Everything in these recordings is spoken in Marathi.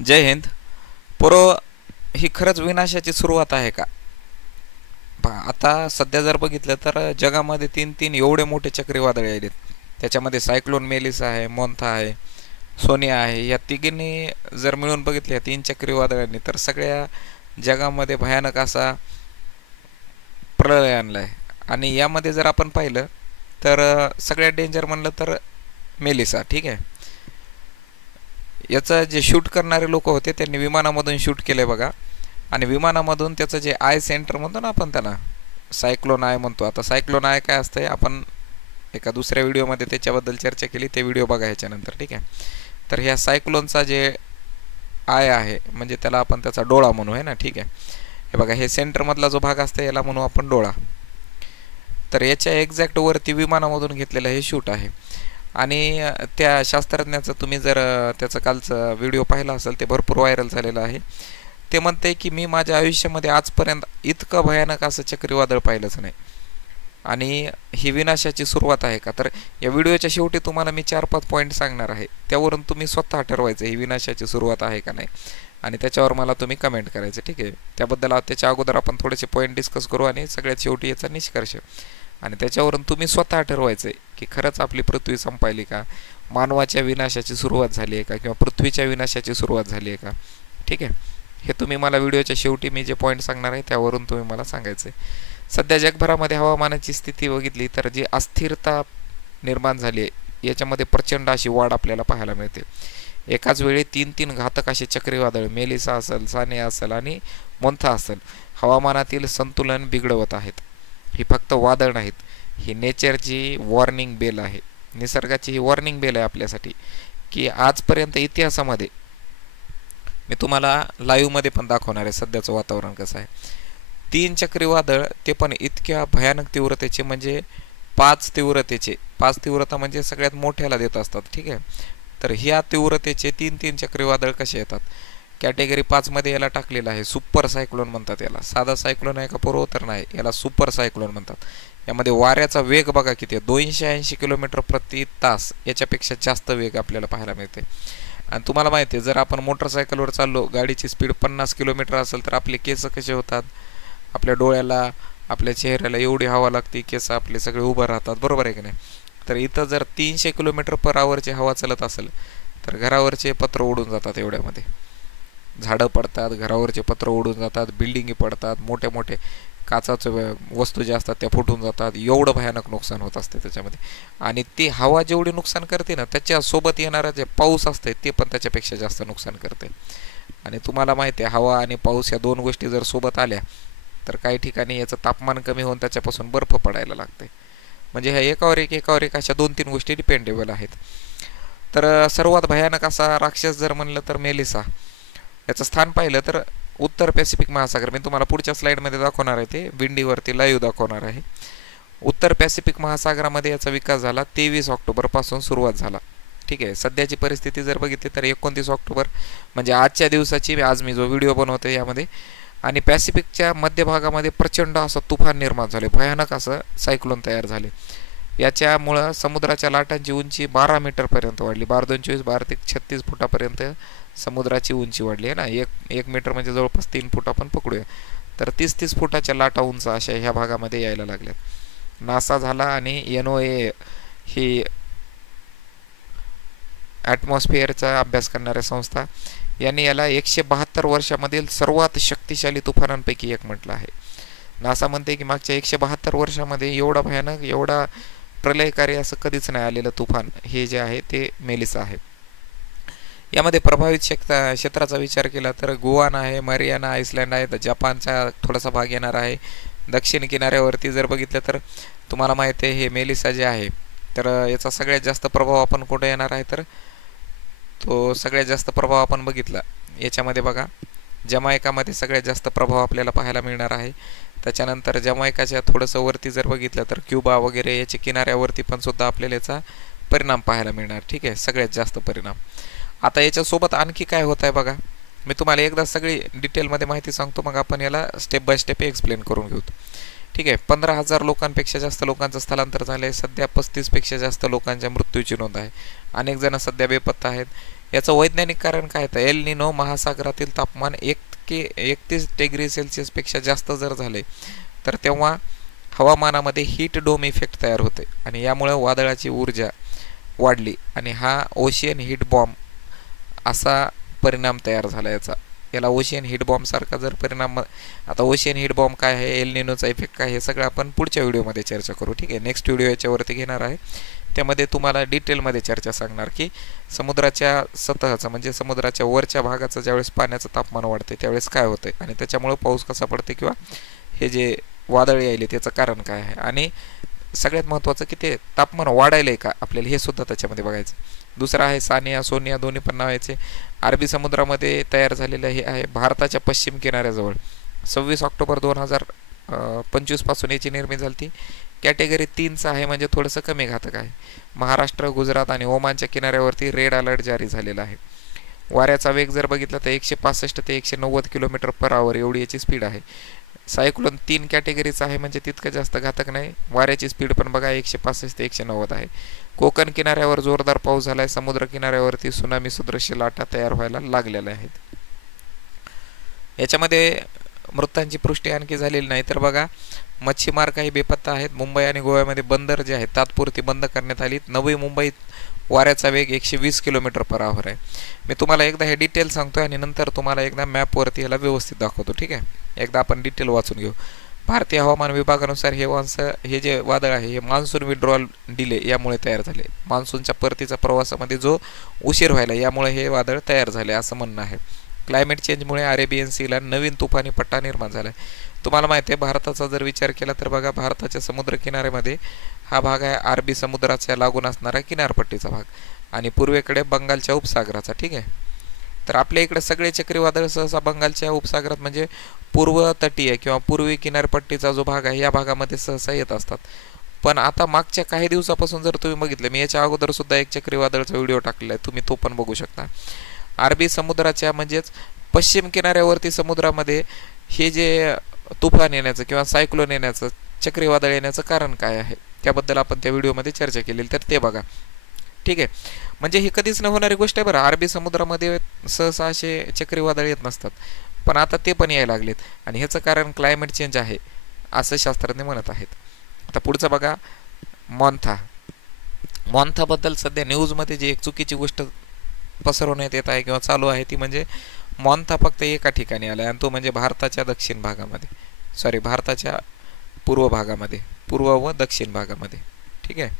जय हिंद. पुरो ही खरंच विनाशाची सुरुवात आहे का? आता सध्या जर बघितलं तर जगामध्ये तीन तीन एवढे मोठे चक्रीवादळे आहेत. त्याच्यामध्ये सायक्लोन मेलिसा आहे, मोन्था आहे, सोनिया आहे. या तिघींनी जर मिळून बघितले या तीन चक्रीवादळांनी तर सगळ्या जगामध्ये भयानक असा प्रलय आणला आहे. आणि यामध्ये जर आपण पाहिलं तर सगळ्यात डेंजर म्हणलं तर मेलिसा. ठीक आहे, याचं जे शूट करणारे लोक होते त्यांनी विमानामधून शूट केलं बघा. आणि विमानामधून त्याचं जे आय सेंटर म्हणतो ना आपण त्याला, सायक्लोन आय म्हणतो. आता सायक्लोन आय काय असतंय आपण एका दुसऱ्या व्हिडिओमध्ये त्याच्याबद्दल चर्चा केली, ते व्हिडिओ बघा ह्याच्यानंतर. ठीक आहे, तर ह्या सायक्लोनचा जे आय आहे म्हणजे त्याला आपण त्याचा डोळा म्हणू आहे ना. ठीक आहे, हे बघा, हे सेंटरमधला जो भाग असतो याला म्हणू आपण डोळा. तर याच्या एक्झॅक्ट वरती विमानामधून घेतलेलं हे शूट आहे. आणि त्या शास्त्रज्ञाचं तुम्ही जर त्याचं कालचं व्हिडिओ पाहिला असेल ते भरपूर व्हायरल झालेलं आहे. ते म्हणते की मी माझ्या आयुष्यामध्ये आजपर्यंत इतकं भयानक असं चक्रीवादळ पाहिलंच नाही आणि ही विनाशाची सुरुवात आहे का. तर या व्हिडिओच्या शेवटी तुम्हाला मी 4-5 पॉईंट सांगणार आहे, त्यावरून तुम्ही स्वतः ठरवायचं ही विनाशाची सुरुवात आहे का नाही, आणि त्याच्यावर मला तुम्ही कमेंट करायचं. ठीक आहे, त्याबद्दल त्याच्या अगोदर आपण थोडेसे पॉईंट डिस्कस करू आणि सगळ्यात शेवटी याचा निष्कर्ष, आणि त्याच्यावरून तुम्ही स्वतः ठरवायचं की खरंच आपली पृथ्वी संपायली का, मानवाच्या विनाशाची सुरुवात झाली आहे का, किंवा पृथ्वीच्या विनाशाची सुरुवात झाली आहे का. ठीक आहे, हे तुम्ही मला व्हिडिओच्या शेवटी मी जे पॉईंट सांगणार आहे त्यावरून तुम्ही मला सांगायचं आहे. सध्या जगभरामध्ये हवामानाची स्थिती बघितली तर जी अस्थिरता निर्माण झाली आहे याच्यामध्ये प्रचंड अशी वाढ आपल्याला पाहायला मिळते. एकाच वेळी 3-3 घातक असे चक्रीवादळ, मेलिसा असेल, सानिया असेल आणि मोन्था असेल, हवामानातील संतुलन बिघडवत आहेत. ही फक्त वादळ नाहीत, ही नेचरची वॉर्निंग बेल आहे, निसर्गाची ही वॉर्निंग बेल आहे आपल्यासाठी की आजपर्यंत इतिहासामध्ये, मी तुम्हाला लाईव्हमध्ये पण दाखवणार आहे सध्याचं वातावरण कसं आहे. 3 चक्रीवादळ, ते पण इतक्या भयानक तीव्रतेचे, म्हणजे 5 तीव्रतेचे. 5 तीव्रता म्हणजे सगळ्यात मोठ्याला देत असतात. ठीक आहे, तर ह्या तीव्रतेचे 3-3 चक्रीवादळ कसे येतात, कॅटेगरी 5मध्ये याला टाकलेलं आहे. सुपर सायक्लोन म्हणतात याला. साधा सायक्लोन आहे का पूर्वोत्तर नाही, याला सुपर सायक्लोन म्हणतात. यामध्ये वाऱ्याचा वेग बघा किती आहे, 280 किलोमीटर प्रति तास, याच्यापेक्षा जास्त वेग आपल्याला पाहायला मिळते. आणि तुम्हाला माहिती आहे, जर आपण मोटरसायकलवर चाललो, गाडीची स्पीड 50 किलोमीटर असेल तर आपले केस कसे होतात, आपल्या डोळ्याला, आपल्या चेहऱ्याला एवढी हवा लागते, केस आपले सगळे उभं राहतात, बरोबर आहे की नाही. तर इथं जर 300 किलोमीटर पर आवरची हवा चालत असेल तर घरावरचे पत्र उडून जातात, एवढ्यामध्ये झाडं पडतात, घरावरचे पत्र उडून जातात, बिल्डिंगी पडतात, मोठे मोठे काचाचं वस्तू ज्या असतात त्या फुटून जातात. एवढं भयानक नुकसान होत असते त्याच्यामध्ये. आणि ती हवा जेवढी नुकसान करते ना, त्याच्यासोबत येणारा जे पाऊस असते ते पण त्याच्यापेक्षा जास्त नुकसान करते. आणि तुम्हाला माहिती आहे, हवा आणि पाऊस या दोन गोष्टी जर सोबत आल्या तर काही ठिकाणी याचं तापमान कमी होऊन त्याच्यापासून बर्फ पडायला लागते. म्हणजे ह्या एकावर एक अशा 2-3 गोष्टी डिपेंडेबल आहेत. तर सर्वात भयानक असा राक्षस जर म्हणलं तर मेलिसा. याचं स्थान पाहिलं तर उत्तर पॅसिफिक महासागर, मी तुम्हाला पुढच्या स्लाईडमध्ये दाखवणार आहे, ते विंडीवरती लाईव्ह दाखवणार आहे. उत्तर पॅसिफिक महासागरामध्ये याचा विकास झाला 23 ऑक्टोबरपासून सुरुवात झाला. ठीक आहे, सध्याची परिस्थिती जर बघितली तर 29 ऑक्टोबर म्हणजे आजच्या दिवसाची, आज मी जो व्हिडिओ बनवतो यामध्ये. आणि पॅसिफिकच्या मध्यभागामध्ये प्रचंड असं तुफान निर्माण झाले, भयानक असं सायक्लोन तयार झाले. याच्यामुळं समुद्राच्या लाटांची उंची 12 मीटरपर्यंत वाढली. 12×2=24, 12×36 फुटापर्यंत समुद्राची उंची वाढली आहे ना. एक मीटर म्हणजे जवळपास 3 फूट आपण पकडूया. तर 30-30 फुटाच्या लाटा उंच अशा ह्या भागामध्ये यायला लागल्यात. नासा झाला आणि NOAA ही ॲटमॉस्फिअरचा अभ्यास करणाऱ्या संस्था, यांनी याला 172 वर्षामधील सर्वात शक्तिशाली तुफानांपैकी एक म्हटलं आहे. नासा म्हणते की मागच्या 172 वर्षामध्ये एवढा भयानक, एवढा प्रलयकारी असं कधीच नाही आलेलं तुफान हे जे आहे ते मेलिसा आहे. यामध्ये प्रभावित क्षेत्राचा विचार केला तर गुआन आहे, मरियाना आयसलँड आहे, जपानचा थोडासा भाग येणार आहे. दक्षिण किनाऱ्यावरती जर बघितलं तर तुम्हाला माहिती आहे हे मेलिसा जे आहे, तर याचा सगळ्यात जास्त प्रभाव आपण कुठे येणार आहे, तर तो सगळ्यात जास्त प्रभाव आपण बघितला याच्यामध्ये बघा, जमायकामध्ये सगळ्यात जास्त प्रभाव आपल्याला पाहायला मिळणार आहे. त्याच्यानंतर जमायकाच्या थोडंसं वरती जर बघितलं तर क्युबा वगैरे याच्या किनाऱ्यावरती पण सुद्धा आपल्याला याचा परिणाम पाहायला मिळणार. ठीक आहे, सगळ्यात जास्त परिणाम. आता याच्यासोबत आणखी काय होत आहे बघा, मी तुम्हाला एकदा सगळी डिटेलमध्ये माहिती सांगतो, मग आपण याला स्टेप बाय स्टेप एक्सप्लेन करून घेऊ. ठीक आहे, 15,000 लोकांपेक्षा जास्त लोकांचं स्थलांतर झालं आहे. सध्या 35पेक्षा जास्त लोकांच्या मृत्यूची नोंद आहे. अनेक जण सध्या बेपत्ता आहेत. याचं वैज्ञानिक कारण काय आहे? एल निनो महासागरातील तापमान 31°C जास्त जर झाले तर तेव्हा हवामानामध्ये हीट डोम इफेक्ट तयार होते आणि यामुळे वादळाची ऊर्जा वाढली आणि हा ओशियन हीट बॉम्ब असा परिणाम तयार झाला याला ओशियन हीट बॉम्ब सारखा जर परिणाम. आता ओशियन हीट बॉम्ब काय आहे, एल निनोचा इफेक्ट काय, हे सगळं आपण पुढच्या व्हिडिओमध्ये चर्चा करू. ठीक आहे, नेक्स्ट व्हिडिओ याच्यावरती घेणार आहे. त्यामध्ये तुम्हाला डिटेलमध्ये चर्चा सांगणार की समुद्राच्या सतहचं म्हणजे समुद्राच्या वरच्या भागाचं ज्यावेळेस पाण्याचं तापमान वाढते त्यावेळेस काय होतं आणि त्याच्यामुळे पाऊस कसा पडते किंवा हे जे वादळ यायले त्याचं कारण काय आहे आणि सगळ्यात महत्त्वाचं की ते तापमान वाढायलं आहे का आपल्याला हे सुद्धा त्याच्यामध्ये बघायचं. दुसरं आहे सानिया सोनिया, दोन्ही पण नावाचे. अरबी समुद्रामध्ये तयार झालेलं हे आहे भारताच्या पश्चिम किनाऱ्याजवळ 26 ऑक्टोबर 2025 पासून याची निर्मिती झाली ती. कॅटेगरी 3चा आहे म्हणजे थोडंसं कमी घातक आहे. महाराष्ट्र, गुजरात आणि ओमानच्या किनाऱ्यावरती रेड अलर्ट जारी झालेला आहे. वाऱ्याचा वेग जर बघितला तर 165 ते 190 km/h एवढी याची स्पीड आहे. सायक्लोन 3 कॅटेगरीचा आहे म्हणजे तितकं जास्त घातक नाही. वाऱ्याची स्पीड पण बघा 165 ते 190 आहे. कोकण किनाऱ्यावर जोरदार पाऊस झाला आहे. समुद्र किनाऱ्यावरती सुनामी सदृश्य लाटा तयार व्हायला लागलेल्या आहेत. याच्यामध्ये मृतांची पुष्टी आणखी झालेली नाही. तर बघा मच्छीमार काही बेपत्ता आहेत. मुंबई आणि गोव्यामध्ये बंदर जे आहेत तात्पुरती बंद करण्यात आली. नवी मुंबईत वाऱ्याचा वेग 120 km/h आहे. मी तुम्हाला एकदा हे डिटेल सांगतो आणि नंतर तुम्हाला एकदा मॅपवरती ह्याला व्यवस्थित दाखवतो. ठीक आहे, एकदा आपण डिटेल वाचून घेऊ. भारतीय हवामान विभागानुसार हे जे वादळ आहे हे मान्सून विड्रॉल डिले यामुळे तयार झाले. मान्सूनच्या परतीचा प्रवासामध्ये जो उशीर व्हायला यामुळे हे वादळ तयार झाले असं म्हणणं आहे. क्लायमेट चेंजमुळे अरेबियन सीला नवीन तुफानी पट्टा निर्माण झाला आहे. तुम्हाला माहिती आहे भारताचा जर विचार केला तर बघा भारताच्या समुद्र किनाऱ्यामध्ये हा भाग आहे अरबी समुद्राच्या लागून असणारा किनारपट्टीचा भाग आणि पूर्वेकडे बंगालच्या उपसागराचा. ठीक आहे, तर आपल्या इकडे सगळे चक्रीवादळ सहसा बंगालच्या उपसागरात म्हणजे पूर्व तटीय किंवा पूर्वी किनारपट्टीचा जो भाग आहे या भागामध्ये सहसा येत असतात. पण आता मागच्या काही दिवसापासून जर तुम्ही बघितलं, मी याच्या अगोदर सुद्धा एक चक्रीवादळचा व्हिडिओ टाकलेला आहे, तुम्ही तो पण बघू शकता. अरबी समुद्राच्या म्हणजेच पश्चिम किनाऱ्यावरती समुद्रामध्ये हे जे तुफान येण्याचं किंवा सायक्लोन येण्याचं चक्रीवादळ येण्याचं कारण काय आहे त्याबद्दल आपण त्या व्हिडिओमध्ये चर्चा केलेली, तर ते बघा. ठीक आहे, म्हणजे ही कधीच न होणारी गोष्ट आहे बरं. अरबी समुद्रामध्ये सहसा असे चक्रीवादळ येत नसतात पण आता ते पण यायला लागलेत आणि ह्याचं कारण क्लायमेट चेंज आहे असं शास्त्रज्ञ म्हणत आहेत. आता पुढचं बघा मॉन्थाबद्दल सध्या न्यूजमध्ये जी एक चुकीची गोष्ट पसरवण्यात येत आहे किंवा चालू आहे ती म्हणजे मॉन्था फक्त एका ठिकाणी आला आहे आणि तो म्हणजे भारताच्या दक्षिण भागामध्ये, भारताच्या पूर्व व दक्षिण भागामध्ये. ठीक आहे,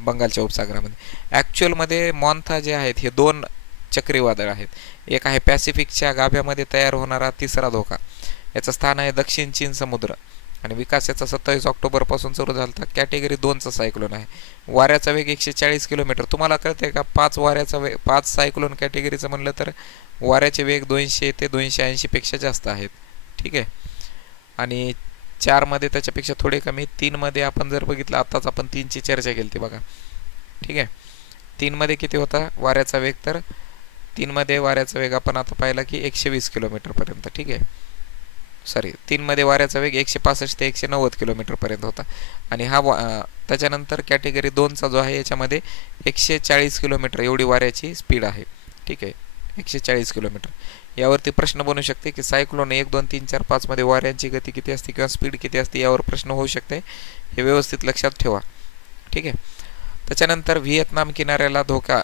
बंगालच्या उपसागरामध्ये. ॲक्च्युअलमध्ये मॉन्था जे आहेत हे 2 चक्रीवादळ आहेत. एक आहे पॅसिफिकच्या गाभ्यामध्ये तयार होणारा तिसरा धोका, याचं स्थान आहे दक्षिण चीन समुद्र आणि विकास याचा 27 ऑक्टोबरपासून सुरू झाला होता. कॅटेगरी 2चा सायक्लोन आहे. वाऱ्याचा वेग 140 km. तुम्हाला कळते का 5 सायक्लोन कॅटेगरीचं म्हणलं तर वाऱ्याचे वेग 200 ते 280 पेक्षा जास्त आहेत. ठीक आहे, आणि 4 मध्ये त्याच्यापेक्षा थोडे कमी. 3 मध्ये आपण जर बघितलं, आताच आपण 3ची चर्चा केली ती बघा. ठीक आहे, 3 मध्ये किती होता वाऱ्याचा वेग, तर 3 मध्ये वाऱ्याचा वेग आपण आता पाहिला की 120 km ठीक आहे, 3 मध्ये वाऱ्याचा वेग 165 ते 190 km होता आणि हा त्याच्यानंतर कॅटेगरी 2चा जो आहे याच्यामध्ये 140 km एवढी वाऱ्याची स्पीड आहे. ठीक आहे, 140 km. यावरती प्रश्न बनू शकते की सायक्लोन 1, 2, 3, 4, 5 मध्ये वाऱ्यांची गती किती असते किंवा स्पीड किती असते, यावर प्रश्न होऊ शकते. हे व्यवस्थित लक्षात ठेवा. ठीक आहे, त्याच्यानंतर व्हिएतनाम किनाऱ्याला धोका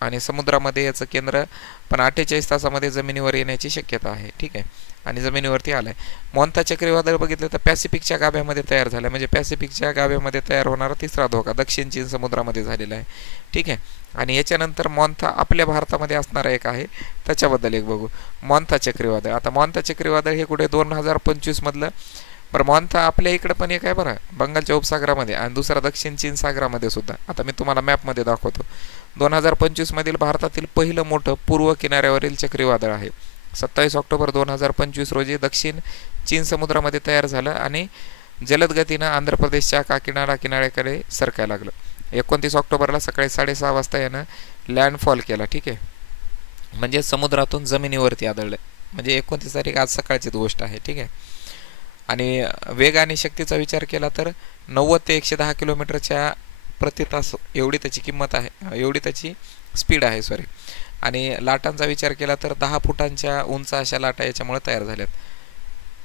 आणि समुद्रामध्ये याचं केंद्र पण 48 तासामध्ये जमिनीवर येण्याची शक्यता आहे. ठीक आहे, आणि जमिनीवरती आलं आहे. मॉन्था चक्रीवादळ बघितलं तर पॅसिफिकच्या गाभ्यामध्ये तयार झालं म्हणजे पॅसिफिकच्या गाभ्यामध्ये तयार होणारा तिसरा धोका दक्षिण चीन समुद्रामध्ये झालेला आहे. ठीक आहे, आणि याच्यानंतर मॉन्था आपल्या भारतामध्ये असणारा एक आहे त्याच्याबद्दल एक बघू. मॉन्था चक्रीवादळ. आता मॉन्था चक्रीवादळ हे कुठे 2025 मधलं. बरं, मॉन्था आपल्या इकडं पण एक आहे बरं, बंगालच्या उपसागरामध्ये आणि दुसरा दक्षिण चीन सागरामध्ये सुद्धा. आता मी तुम्हाला मॅपमध्ये दाखवतो. 2025 मधील भारतातील पहिलं मोठं पूर्व किनाऱ्यावरील चक्रीवादळ आहे. 27 ऑक्टोबर 2025 रोजी दक्षिण चीन समुद्रामध्ये तयार झालं आणि जलद गतीनं आंध्र प्रदेशच्या काकीनाडा किनाऱ्याकडे सरकायला लागलं. 29 ऑक्टोबरला सकाळी 6:30 वाजता यानं लँडफॉल केला. ठीक आहे, म्हणजे समुद्रातून जमिनीवरती आदळलं. म्हणजे 29 तारीख आज सकाळचीच गोष्ट आहे. ठीक आहे, आणि वेग आणि शक्तीचा विचार केला तर 90 ते 110 km/h एवढी त्याची किंमत आहे, एवढी त्याची स्पीड आहे सॉरी. आणि लाटांचा विचार केला तर 10 फुटांच्या उंच अशा लाटा याच्यामुळे तयार झाल्यात.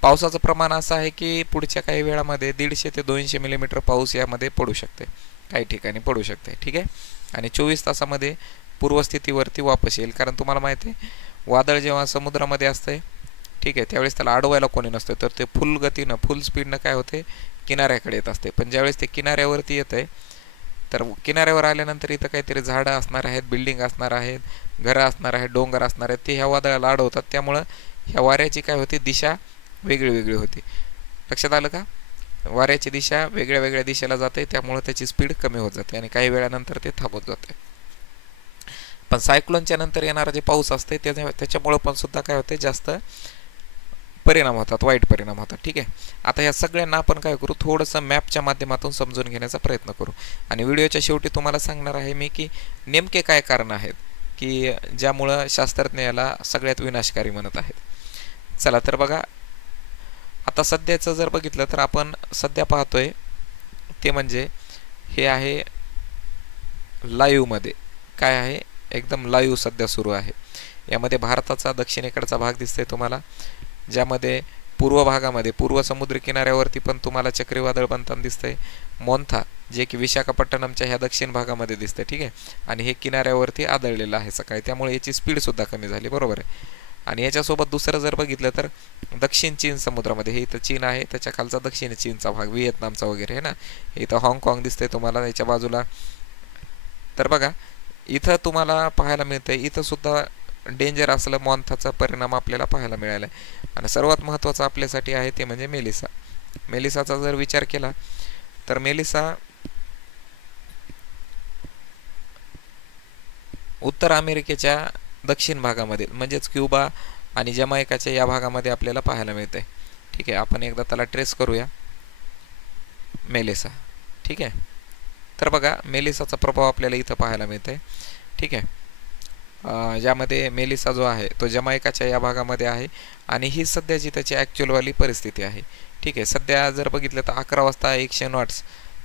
पावसाचं प्रमाण असं आहे की पुढच्या काही वेळामध्ये 150 ते 200 मिलीमीटर पाऊस यामध्ये पडू शकते, काही ठिकाणी पडू शकते. ठीक आहे. आणि 24 तासामध्ये पूर्वस्थितीवरती वापस येईल. कारण तुम्हाला माहिती आहे वादळ जेव्हा समुद्रामध्ये असते, ठीक आहे, त्यावेळेस त्याला अडवायला कोणी नसतं, तर ते फुल गतीनं फुल स्पीडनं काय होते किनाऱ्याकडे येत असते. पण ज्यावेळेस ते किनाऱ्यावरती येत आहे तर किनाऱ्यावर आल्यानंतर इथं काहीतरी झाडं असणार आहेत, बिल्डिंग असणार आहेत, घरं असणार आहेत, डोंगर असणार आहेत, ते ह्या वादळाला अडवतात. त्यामुळं ह्या वाऱ्याची काय होती दिशा वेगळी वेगळी होती. लक्षात आलं का? वाऱ्याची दिशा वेगळ्या वेगळ्या दिशेला जाते, त्यामुळे त्याची स्पीड कमी होत जाते आणि काही वेळानंतर ते थांबत जाते. पण सायक्लोनच्या नंतर येणारा जे पाऊस असते त्याच्यामुळे पण सुद्धा काय होते जास्त परिणाम होतात, वाईट परिणाम होतात. ठीक आहे. आता या सगळ्यांना आपण काय करू, थोडंसं मॅपच्या माध्यमातून समजून घेण्याचा प्रयत्न करू. आणि व्हिडिओच्या शेवटी तुम्हाला सांगणार आहे मी की नेमके काय कारण आहेत की ज्यामुळं शास्त्रज्ञ याला सगळ्यात विनाशकारी म्हणत आहेत. चला तर बघा, आता सध्याचं जर बघितलं तर आपण सध्या पाहतोय ते म्हणजे हे आहे लाईव्हमध्ये, काय आहे एकदम लाईव्ह सध्या सुरू आहे. यामध्ये भारताचा दक्षिणेकडचा भाग दिसतोय तुम्हाला, ज्यामध्ये पूर्व भागामध्ये पूर्व समुद्र किनाऱ्यावरती पण तुम्हाला चक्रीवादळ बनताना दिसतंय. मोन्था जे की विशाखापट्टणमच्या ह्या दक्षिण भागामध्ये दिसतंय. ठीक आहे. आणि हे किनाऱ्यावरती आदळलेलं आहे सकाळी, त्यामुळे याची स्पीडसुद्धा कमी झाली. बरोबर आहे. आणि याच्यासोबत दुसरं जर बघितलं तर दक्षिण चीन समुद्रामध्ये, हे इथं चीन आहे, त्याच्या खालचा दक्षिण चीनचा भाग, व्हिएतनामचा वगैरे आहे ना, इथं हाँगकाँग दिसतंय तुम्हाला याच्या बाजूला. तर बघा इथं तुम्हाला पाहायला मिळतंय, इथं सुद्धा डेंजर असलं मॉन्थाचा परिणाम आपल्याला पाहायला मिळाला आहे. आणि सर्वात महत्त्वाचं आपल्यासाठी आहे ते म्हणजे मेलिसा. मेलिसाचा जर विचार केला तर मेलिसा उत्तर अमेरिकेच्या दक्षिण भागामध्ये म्हणजेच क्युबा आणि जमैकाच्या या भागामध्ये आपल्याला पाहायला मिळते. ठीक आहे. आपण एकदा त्याला ट्रेस करूया, मेलिसा. ठीक आहे. तर बघा मेलिसाचा प्रभाव आपल्याला इथं पाहायला मिळते. ठीक आहे. ज्यामध्ये मेलिसा जो आहे तो जमैकाच्या या भागामध्ये आहे आणि ही सध्याची त्याची ॲक्च्युअलवाली परिस्थिती आहे. ठीक आहे. सध्या जर बघितलं तर 11 वाजता 100 नॉट्स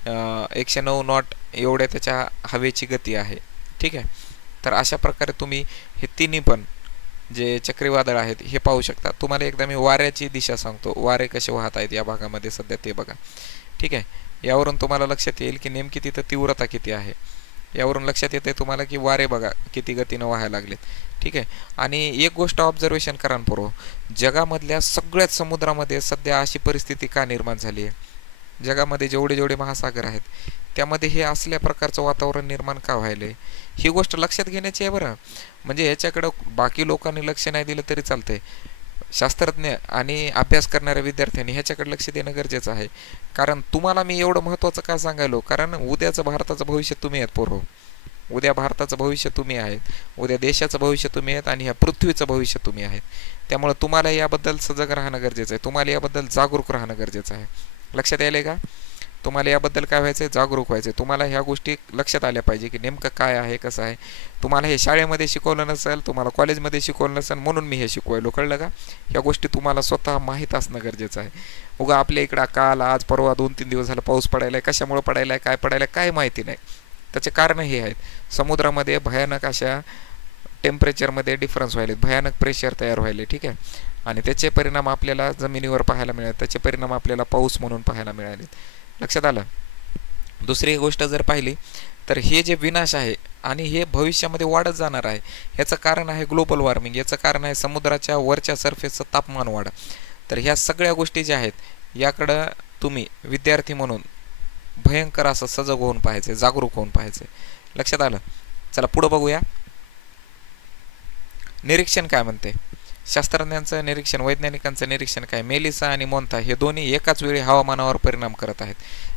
109 नॉट एवढ्या त्याच्या हवेची गती आहे. ठीक आहे. तर अशा प्रकारे तुम्ही हे तिन्ही पण जे चक्रीवादळ आहेत हे पाहू शकता. तुम्हाला एकदा मी वाऱ्याची दिशा सांगतो, वारे कसे वाहत आहेत या भागामध्ये सध्या ते बघा. ठीक आहे. यावरून तुम्हाला लक्षात येईल की नेमकी तिथं तीव्रता किती आहे. यावरून लक्षात येते तुम्हाला की वारे बघा किती गतीनं व्हायला लागलेत. ठीक आहे. आणि एक गोष्ट ऑब्झर्वेशन करा पूर्व, जगामधल्या सगळ्याच समुद्रामध्ये सध्या अशी परिस्थिती का निर्माण झाली आहे, जगामध्ये जेवढे जेवढे महासागर आहेत त्यामध्ये हे असल्या प्रकारचं वातावरण निर्माण का व्हायलं आहे, ही गोष्ट लक्षात घेण्याची आहे बरं. म्हणजे ह्याच्याकडं बाकी लोकांनी लक्ष नाही दिलं तरी चालतंय, शास्त्रज्ञ आणि अभ्यास करणाऱ्या विद्यार्थ्यांनी ह्याच्याकडे लक्ष देणं गरजेचं आहे. कारण तुम्हाला मी एवढं महत्त्वाचं का सांगायलो, कारण उद्याचं भारताचं भविष्य तुम्ही आहेत पोरं. उद्या भारताचं भविष्य तुम्ही आहेत, उद्या देशाचं भविष्य तुम्ही आहेत आणि ह्या पृथ्वीचं भविष्य तुम्ही आहेत. त्यामुळे तुम्हाला याबद्दल सजग राहणं गरजेचं आहे, तुम्हाला याबद्दल जागरूक राहणं गरजेचं आहे. लक्षात यायलंय का? तुम्हाला याबद्दल काय व्हायचं आहे, जागरूक व्हायचं आहे. तुम्हाला ह्या गोष्टी लक्षात आल्या पाहिजे की नेमकं काय आहे, कसं आहे. तुम्हाला हे शाळेमध्ये शिकवलं नसेल, तुम्हाला कॉलेजमध्ये शिकवलं नसेल, म्हणून मी हे शिकवायलो, कळलं का? ह्या गोष्टी तुम्हाला स्वतः माहीत असणं गरजेचं आहे. उगा आपल्या इकडं काल आज परवा 2-3 दिवस झालं पाऊस पडायला आहे, कशामुळे पडायला आहे, काय पडायला आहे, काय माहिती नाही. त्याचे कारणं हे आहेत, समुद्रामध्ये भयानक अशा टेम्परेचरमध्ये डिफरन्स व्हायले, भयानक प्रेशर तयार व्हायले. ठीक आहे. आणि त्याचे परिणाम आपल्याला जमिनीवर पाहायला मिळाले, त्याचे परिणाम आपल्याला पाऊस म्हणून पाहायला मिळाले. लक्षात आलं? दुसरी गोष्ट जर पाहिली तर हे जे विनाश आहे आणि हे भविष्यामध्ये वाढत जाणार आहे, ह्याचं कारण आहे ग्लोबल वॉर्मिंग, याचं कारण आहे समुद्राच्या वरच्या सरफेसचं तापमान वाढ. तर ह्या सगळ्या गोष्टी ज्या आहेत याकडं तुम्ही विद्यार्थी म्हणून भयंकर असं सजग होऊन पाहायचं, जागरूक होऊन पाहायचं. लक्षात आलं? चला पुढं बघूया. निरीक्षण काय म्हणते, शास्त्रज्ञांचं निरीक्षण, वैज्ञानिकांचं निरीक्षण काय, मेलिसा आणि मोन्था हे दोन्ही एकाच वेळी हवामानावर परिणाम करत आहेत.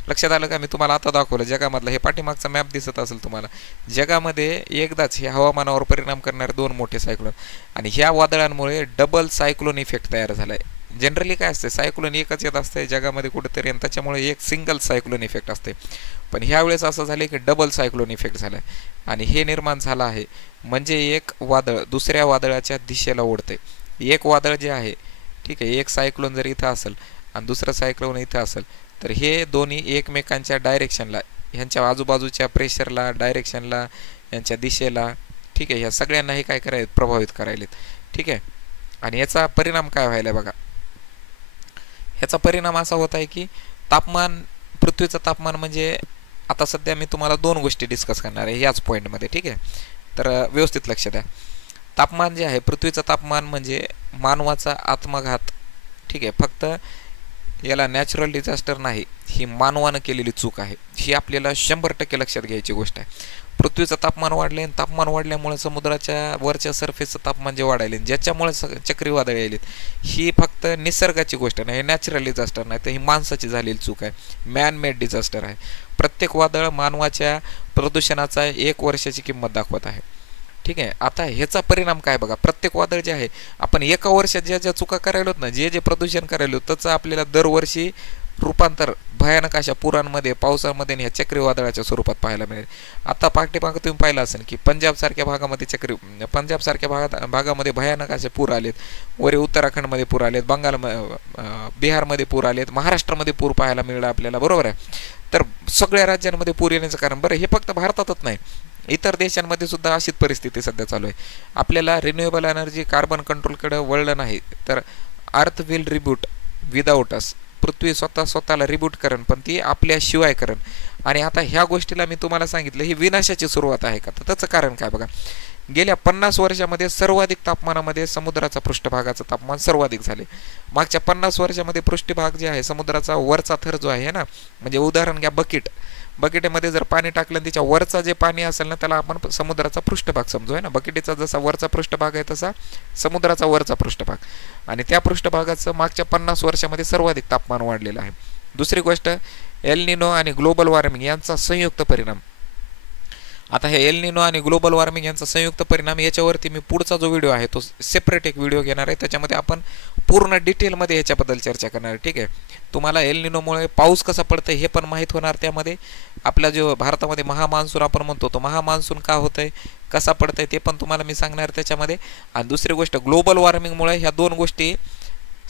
लक्षात आलं का? मी तुम्हाला आता दाखवलं जगामधला, हे पाठीमागचा मॅप दिसत असेल तुम्हाला, जगामध्ये एकदाच हे हवामानावर परिणाम करणारे 2 मोठे सायक्लोन आणि ह्या वादळांमुळे डबल सायक्लोन इफेक्ट तयार झाला आहे. जनरली काय असते, सायक्लोन एकच येत असते जगामध्ये कुठेतरी आणि त्याच्यामुळे एक सिंगल सायक्लोन इफेक्ट असते. पण ह्यावेळेस असं झालं की डबल सायक्लोन इफेक्ट झाला आहे आणि हे निर्माण झालं आहे म्हणजे एक वादळ दुसऱ्या वादळाच्या दिशेला ओढते. एक वादळ जे आहे, ठीक आहे, एक सायक्लोन जर इथं असेल आणि दुसरं सायक्लोन इथं असेल तर हे दोन्ही एकमेकांच्या डायरेक्शनला, ह्यांच्या आजूबाजूच्या प्रेशरला, डायरेक्शनला, यांच्या दिशेला ठीक आहे, ह्या सगळ्यांना हे काय करायला प्रभावित करायलेत. ठीक आहे, आणि याचा परिणाम काय व्हायला बघा. ह्याचा परिणाम असा होत आहे की तापमान, पृथ्वीचं तापमान म्हणजे आता सध्या मी तुम्हाला दोन गोष्टी डिस्कस करणार आहे याच पॉईंटमध्ये. ठीक आहे, तर व्यवस्थित लक्ष द्या. तापमान जे आहे, पृथ्वीचं तापमान म्हणजे मानवाचा आत्मघात. ठीक आहे, फक्त याला नॅचरल डिझास्टर नाही, ही मानवानं केलेली चूक आहे. ही आपल्याला 100% लक्षात घ्यायची गोष्ट आहे. पृथ्वीचं तापमान वाढले आणि तापमान वाढल्यामुळे समुद्राच्या वरच्या सरफेसचं तापमान जे वाढायले, ज्याच्यामुळे चक्रीवादळ यायलेत, ही फक्त निसर्गाची गोष्ट नाही, नॅचरल डिझास्टर नाही, तर ही माणसाची झालेली चूक आहे, मॅन मेड डिझास्टर आहे. प्रत्येक वादळ मानवाच्या प्रदूषणाचा 1 वर्षाची किंमत दाखवत आहे. ठीक आहे, आता ह्याचा परिणाम काय बघा. प्रत्येक वादळ जे आहे, आपण एका वर्षात ज्या ज्या चुका करायला होत ना, जे जे प्रदूषण करायला होतं, त्याचं आपल्याला दरवर्षी रूपांतर भयानक अशा पुरांमध्ये, पावसामध्ये ह्या चक्रीवादळाच्या स्वरूपात पाहायला मिळेल. आता पाठीमागं तुम्ही पाहिलं असेल की पंजाबसारख्या भागामध्ये पंजाबसारख्या भागामध्ये भयानक असे पूर आलेत, वरी उत्तराखंडमध्ये पूर आलेत, बिहारमध्ये पूर आलेत, महाराष्ट्रामध्ये पूर पाहायला मिळाला आपल्याला, बरोबर आहे. तर सगळ्या राज्यांमध्ये पूर येण्याचं कारण, बरं हे फक्त भारतातच नाही, इतर देशांमध्ये सुद्धा अशीच परिस्थिती सध्या चालू आहे. आपल्याला रिन्युएबल एनर्जी, कार्बन कंट्रोलकडे वळलं नाही तर अर्थ विल रिबूट विदाऊट अस. पृथ्वी स्वतःला रिबूट करण, पण ती आपल्याशिवाय करण. आणि आता ह्या गोष्टीला मी तुम्हाला सांगितलं ही विनाशाची सुरुवात आहे का, तर त्याचं कारण काय बघा. गेल्या 50 वर्षामध्ये सर्वाधिक तापमानामध्ये समुद्राचा पृष्ठभागाचं तापमान सर्वाधिक झाले. मागच्या 50 वर्षामध्ये पृष्ठभाग जे आहे, समुद्राचा वरचा थर जो आहे ना, म्हणजे उदाहरण घ्या बकेटमध्ये जर पाणी टाकलं, त्याच्या वरचा जे पाणी असेल ना, त्याला आपण समुद्राचा पृष्ठभाग समजू आहे ना. बकेटीचा जसा वरचा पृष्ठभाग आहे तसा समुद्राचा वरचा पृष्ठभाग, आणि त्या पृष्ठभागाचं मागच्या 50 वर्षामध्ये सर्वाधिक तापमान वाढलेलं आहे. दुसरी गोष्ट, एल निनो आणि ग्लोबल वॉर्मिंग यांचा संयुक्त परिणाम. आता हे एल निनो आणि ग्लोबल वॉर्मिंग यांचा संयुक्त परिणाम, याच्यावरती मी पुढचा जो व्हिडिओ आहे तो सेपरेट एक व्हिडिओ घेणार आहे, त्याच्यामध्ये आपण पूर्ण डिटेलमध्ये ह्याच्याबद्दल चर्चा करणार आहे. ठीक आहे, तुम्हाला एल निनोमुळे पाऊस कसा पडतं हे पण माहीत होणार. त्यामध्ये आपला जो भारतामध्ये महामान्सून आपण म्हणतो, तो महामान्सून का होतंय, कसा पडतंय, ते पण तुम्हाला मी सांगणार त्याच्यामध्ये. आणि दुसरी गोष्ट, ग्लोबल वॉर्मिंगमुळे ह्या दोन गोष्टी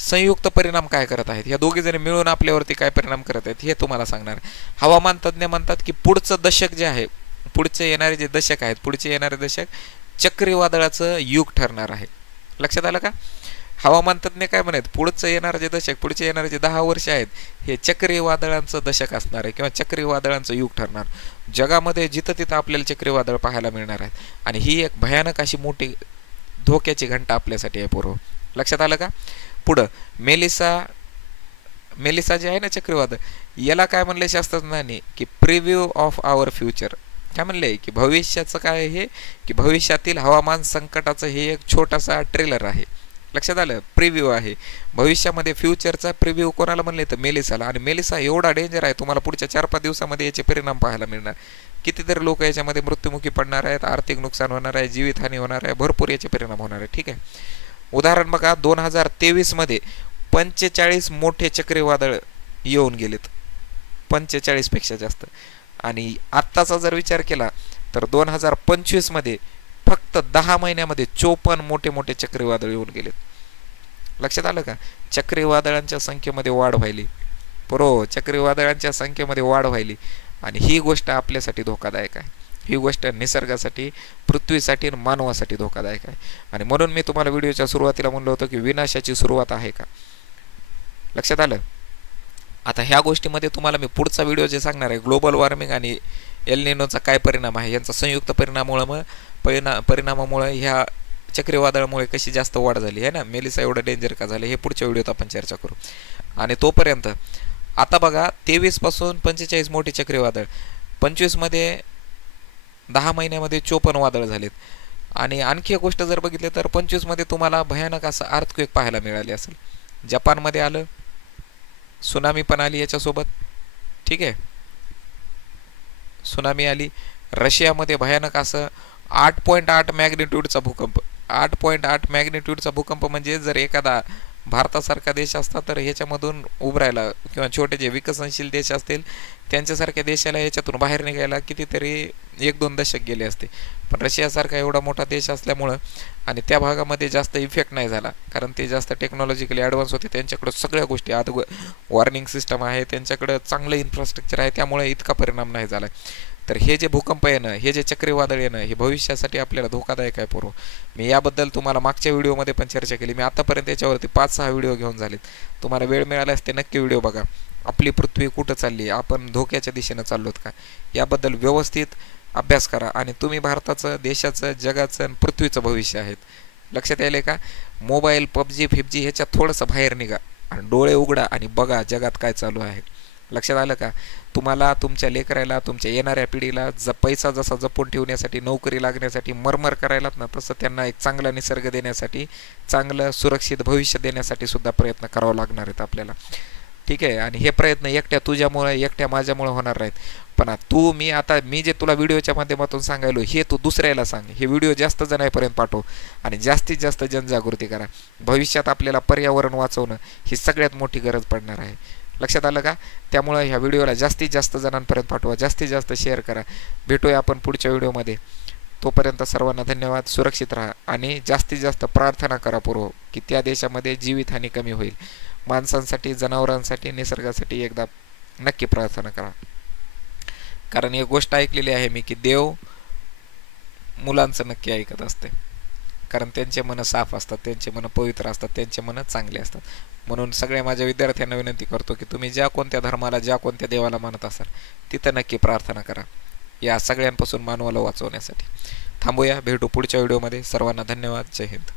संयुक्त परिणाम काय करत आहेत, ह्या दोघी जणी मिळून आपल्यावरती काय परिणाम करत आहेत हे तुम्हाला सांगणार. हवामान तज्ज्ञ म्हणतात की पुढचं दशक जे आहे, पुढचे येणारे जे दशक आहेत, पुढचे येणारे दशक चक्रीवादळाचं युग ठरणार आहे. लक्षात आलं का. हवामान तज्ज्ञ काय म्हणत, पुढचं येणारं जे दशक, पुढचे येणारे जे 10 वर्ष आहेत, हे चक्रीवादळांचं दशक असणार आहे किंवा चक्रीवादळांचं युग ठरणार. जगामध्ये जिथं तिथं आपल्याला चक्रीवादळ पाहायला मिळणार आहेत, आणि ही एक भयानक अशी मोठी धोक्याची घंटा आपल्यासाठी आहे पूर्व. लक्षात आलं का. पुढं मेलिसा जे आहे ना चक्रीवादळ, याला काय म्हणले शास्त्रज्ञांनी की प्रिव्ह्यू ऑफ आवर फ्युचर. काय म्हणले की भविष्याचं काय हे, की भविष्यातील हवामान संकटाचं हे एक छोटासा ट्रेलर आहे. लक्षात आलं, प्रिव्ह्यू आहे. भविष्यामध्ये फ्युचरचा प्रिव्ह्यू कोणाला म्हणले तर मेलिसाला. आणि मेलिसा एवढा डेंजर आहे, तुम्हाला पुढच्या 4-5 दिवसामध्ये याचे परिणाम पाहायला मिळणार. कितीतरी लोक याच्यामध्ये मृत्युमुखी पडणार आहेत, आर्थिक नुकसान होणार आहे, जीवितहानी होणार आहे, भरपूर याचे परिणाम होणार आहे. ठीक आहे, उदाहरण बघा, 2023 मध्ये 45 मोठे चक्रीवादळ येऊन गेलेत, 45 पेक्षा जास्त. आणि आत्ताचा जर विचार केला तर 2025 मध्ये फक्त 10 महिन्यामध्ये 54 मोठे मोठे चक्रीवादळ येऊन गेलेत. लक्षात आलं का. चक्रीवादळांच्या संख्येमध्ये वाढ व्हायली, चक्रीवादळांच्या संख्येमध्ये वाढ व्हायली. आणि ही गोष्ट आपल्यासाठी धोकादायक आहे, ही गोष्ट निसर्गासाठी, पृथ्वीसाठी आणि मानवासाठी धोकादायक आहे. आणि म्हणून मी तुम्हाला व्हिडिओच्या सुरुवातीला म्हणलं होतं की विनाशाची सुरुवात आहे का. लक्षात आलं. आता ह्या गोष्टीमध्ये तुम्हाला मी पुढचा व्हिडिओ जे सांगणार आहे, ग्लोबल वॉर्मिंग आणि एल निनोचा काय परिणाम आहे, यांचा संयुक्त परिणामामुळे ह्या चक्रीवादळामुळे कशी जास्त वाढ झाली आहे ना, मेलिसा एवढं डेंजर का झालं, हे पुढच्या व्हिडिओत आपण चर्चा करू. आणि तोपर्यंत आता बघा, 23 पासून 45 मोठे चक्रीवादळ, 25 मध्ये 10 महिन्यामध्ये 54 वादळ झालेत. आणि आणखी एक गोष्ट जर बघितली तर 25 मध्ये तुम्हाला भयानक असं अर्थक्वेक पाहायला मिळाले असेल. जपानमध्ये आलं, सुनामी पण आली याच्यासोबत. ठीक आहे, सुनामी आली. रशियामध्ये भयानक असं 8.8 मॅग्निट्यूडचा भूकंप. 8.8 मॅग्निट्यूडचा भूकंप म्हणजे जर एखादा भारतासारखा देश असता तर ह्याच्यामधून उभरायला, किंवा छोटे जे विकसनशील देश असतील त्यांच्यासारख्या देशाला याच्यातून बाहेर निघायला कितीतरी 1-2 दशक गेले असते. पण रशियासारखा एवढा मोठा देश असल्यामुळं आणि त्या भागामध्ये जास्त इफेक्ट नाही झाला, कारण ते जास्त टेक्नॉलॉजिकली ॲडव्हान्स होते, त्यांच्याकडं सगळ्या गोष्टी, वॉर्निंग सिस्टम आहे, त्यांच्याकडं चांगलं इन्फ्रास्ट्रक्चर आहे, त्यामुळे इतका परिणाम नाही झाला. तर हे जे भूकंप येणं, हे जे चक्रीवादळ येणं, हे भविष्यासाठी आपल्याला धोकादायक आहे पूर्व. मी याबद्दल तुम्हाला मागच्या व्हिडिओमध्ये पण चर्चा केली. मी आतापर्यंत याच्यावरती 5-6 व्हिडिओ घेऊन झालेत. तुम्हाला वेळ मिळाल्यास ते नक्की व्हिडिओ बघा. आपली पृथ्वी कुठं चालली, आपण धोक्याच्या दिशेनं चाललोत का, याबद्दल व्यवस्थित अभ्यास करा. आणि तुम्ही भारताचं, देशाचं, जगाचं आणि पृथ्वीचं भविष्य आहेत. लक्षात यायलं का? मोबाईल, पबजी फिबजी ह्याच्यात थोडंसं बाहेर निघा आणि डोळे उघडा आणि बघा जगात काय चालू आहे. लक्षात आलं का? तुम्हाला, तुमच्या लेकराला, तुमच्या येणाऱ्या पिढीला पैसा जसा जपून ठेवण्यासाठी, नोकरी लागण्यासाठी मरमर करायलात ना, तसं त्यांना एक चांगला निसर्ग देण्यासाठी, चांगलं सुरक्षित भविष्य देण्यासाठी सुद्धा प्रयत्न करावा लागणार आहेत आपल्याला. ठीक आहे. आणि हे प्रयत्न एकट्या तुझ्यामुळे, एकट्या माझ्यामुळे होणार नाहीत. पण मी जे तुला व्हिडिओच्या माध्यमातून सांगायलो, हे तू दुसऱ्याला सांग. हे व्हिडिओ जास्त जणांपर्यंत पाठव आणि जास्तीत जास्त जनजागृती करा. भविष्यात आपल्याला पर्यावरण वाचवणं ही सगळ्यात मोठी गरज पडणार आहे. लक्षात आलं का? त्यामुळं ह्या व्हिडिओला जास्तीत जास्त जणांपर्यंत पाठवा, जास्तीत जास्त शेअर करा. भेटूया आपण पुढच्या व्हिडिओमध्ये. तोपर्यंत सर्वांना धन्यवाद. सुरक्षित राहा आणि जास्तीत जास्त प्रार्थना करा पूर्व की त्या देशामध्ये जीवितहानी कमी होईल. माणसांसाठी, जनावरांसाठी, निसर्गासाठी एकदा नक्की प्रार्थना करा. कारण एक गोष्ट ऐकलेली आहे मी की देव मुलांचं नक्की ऐकत असते. कारण त्यांचे मन साफ असतात, त्यांचे मन पवित्र असतात, त्यांचे मन चांगले असतात. म्हणून सगळ्या माझ्या विद्यार्थ्यांना विनंती करतो की तुम्ही ज्या कोणत्या धर्माला, ज्या कोणत्या देवाला मानत असाल तिथं नक्की प्रार्थना करा या सगळ्यांपासून मानवाला वाचवण्यासाठी. थांबूया, भेटू पुढच्या व्हिडिओमध्ये. सर्वांना धन्यवाद. जय हिंद.